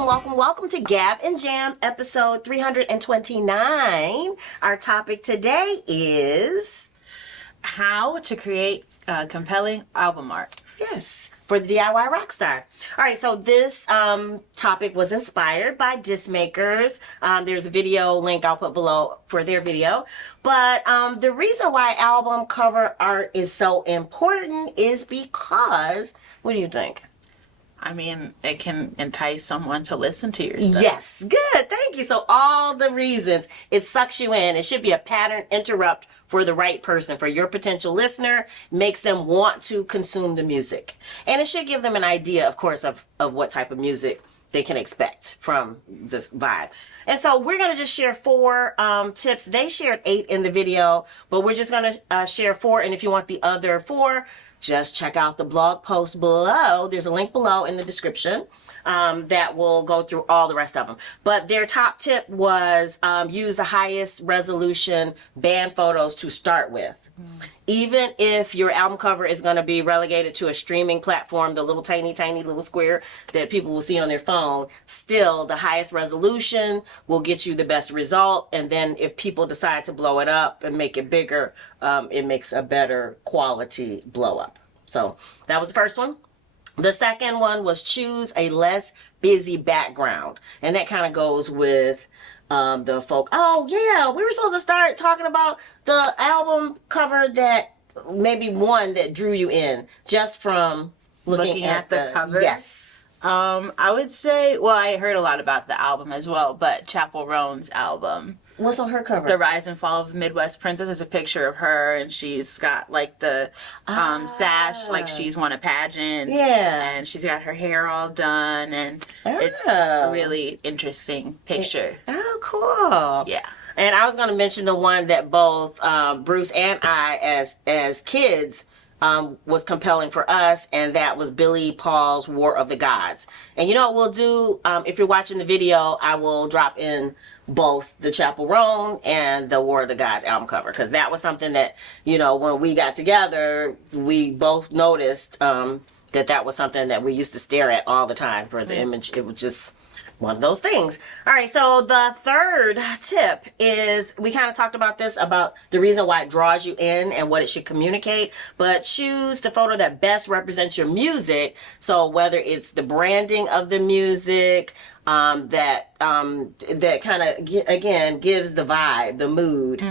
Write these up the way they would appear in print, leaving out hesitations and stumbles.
Welcome to Gab and Jam episode 329. Our topic today is how to create compelling album art. Yes, for the D.I.Y. Rockstar. All right, so this topic was inspired by Disc Makers. There's a video link I'll put below for their video. But the reason why album cover art is so important is because, what do you think? I mean, it can entice someone to listen to your stuff. Yes, good. Thank you. So all the reasons, it sucks you in. It should be a pattern interrupt for the right person, for your potential listener, makes them want to consume the music. And it should give them an idea, of course, of what type of music they can expect from the vibe. And so we're going to just share 4 tips. They shared 8 in the video, but we're just going to share 4. And if you want the other 4, just check out the blog post below. There's a link below in the description that will go through all the rest of them. But their top tip was use the highest resolution band photos to start with. Even if your album cover is going to be relegated to a streaming platform, the little tiny little square that people will see on their phone, still the highest resolution will get you the best result. And then if people decide to blow it up and make it bigger, it makes a better quality blow up. So that was the first one. The second one was choose a less busy background. And that kind of goes with the folk. Oh yeah, we were supposed to start talking about the album cover that maybe one that drew you in just from looking at the cover. Yes. I would say, well, I heard a lot about the album as well, but Chappell Roan's album. What's on her cover? The Rise and Fall of the Midwest Princess is a picture of her, and she's got like the sash, like she's won a pageant. Yeah. And she's got her hair all done, and it's a really interesting picture. Oh, cool. Yeah. And I was going to mention the one that both Bruce and I, as kids, was compelling for us, and that was Billy Paul's War of the Gods. And you know what we'll do? If you're watching the video, I will drop in both the Chappell Roan and the War of the Gods album cover, because that was something that, you know, when we got together, we both noticed that was something that we used to stare at all the time for the image. It was just one of those things. All right, so the third tip is, we kind of talked about this, about the reason why it draws you in and what it should communicate, but choose the photo that best represents your music. So whether it's the branding of the music, that kind of, again, gives the vibe, the mood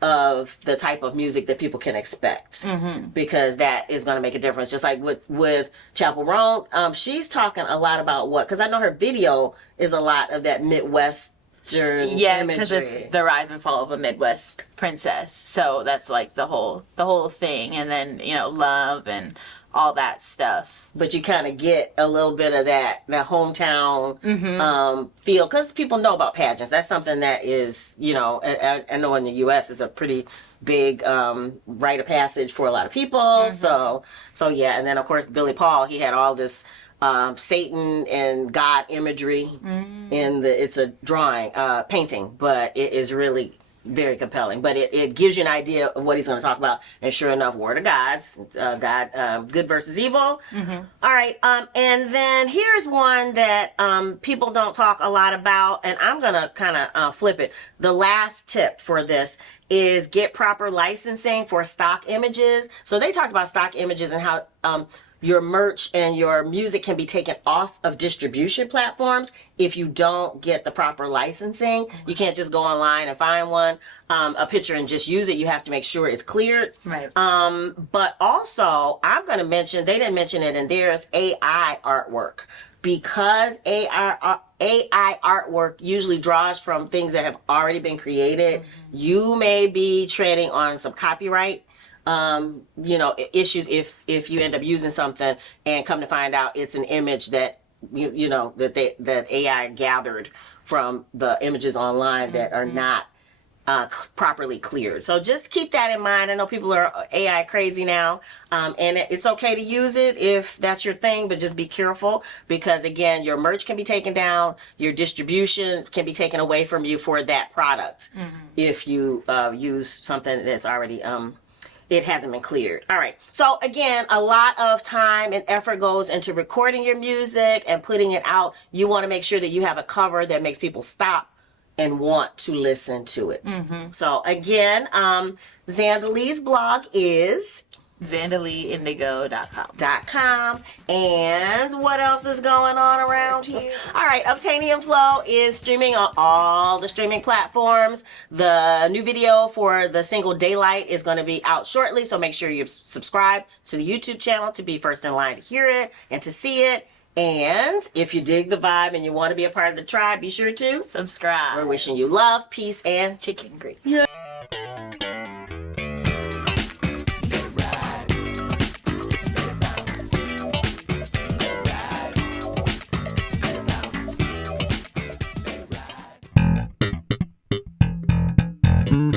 of the type of music that people can expect, because that is going to make a difference. Just like with Chappell Roan, she's talking a lot about because I know her video is a lot of that Midwestern yeah, imagery. because it's the rise and fall of a Midwest princess, so that's like the whole thing, and then, you know, love and all that stuff. But you kind of get a little bit of that hometown feel, because people know about pageants. That's something that is, you know, I know in the U.S. is a pretty big rite of passage for a lot of people. So yeah, and then of course Billy Paul, he had all this Satan and God imagery in it's a drawing, painting, but it is really very compelling. But it gives you an idea of what he's going to talk about. And sure enough, War of the Gods, good versus evil. All right, and then here's one that people don't talk a lot about, and I'm going to kind of flip it. The last tip for this is get proper licensing for stock images. So they talked about stock images and how your merch and your music can be taken off of distribution platforms if you don't get the proper licensing. You can't just go online and find a picture and just use it. You have to make sure it's cleared. Right. But also, I'm going to mention, they didn't mention it in theirs, AI artwork. Because AI artwork usually draws from things that have already been created, you may be treading on some copyright issues if you end up using something and come to find out it's an image that that AI gathered from the images online that are not properly cleared. So just keep that in mind. I know people are AI crazy now, and it's okay to use it if that's your thing, but just be careful, because again, your merch can be taken down, your distribution can be taken away from you for that product if you use something that's already it hasn't been cleared. All right. So again, a lot of time and effort goes into recording your music and putting it out. You want to make sure that you have a cover that makes people stop and want to listen to it. So again, Xandalee's blog is XandaleeIndigo.com. And what else is going on around here? All right, Obtanium Flow is streaming on all the streaming platforms. The new video for the single Daylight is going to be out shortly, so make sure you subscribe to the YouTube channel to be first in line to hear it and to see it. And if you dig the vibe and you want to be a part of the tribe, be sure to Subscribe. We're wishing you love, peace, and Chicken grease. yeah.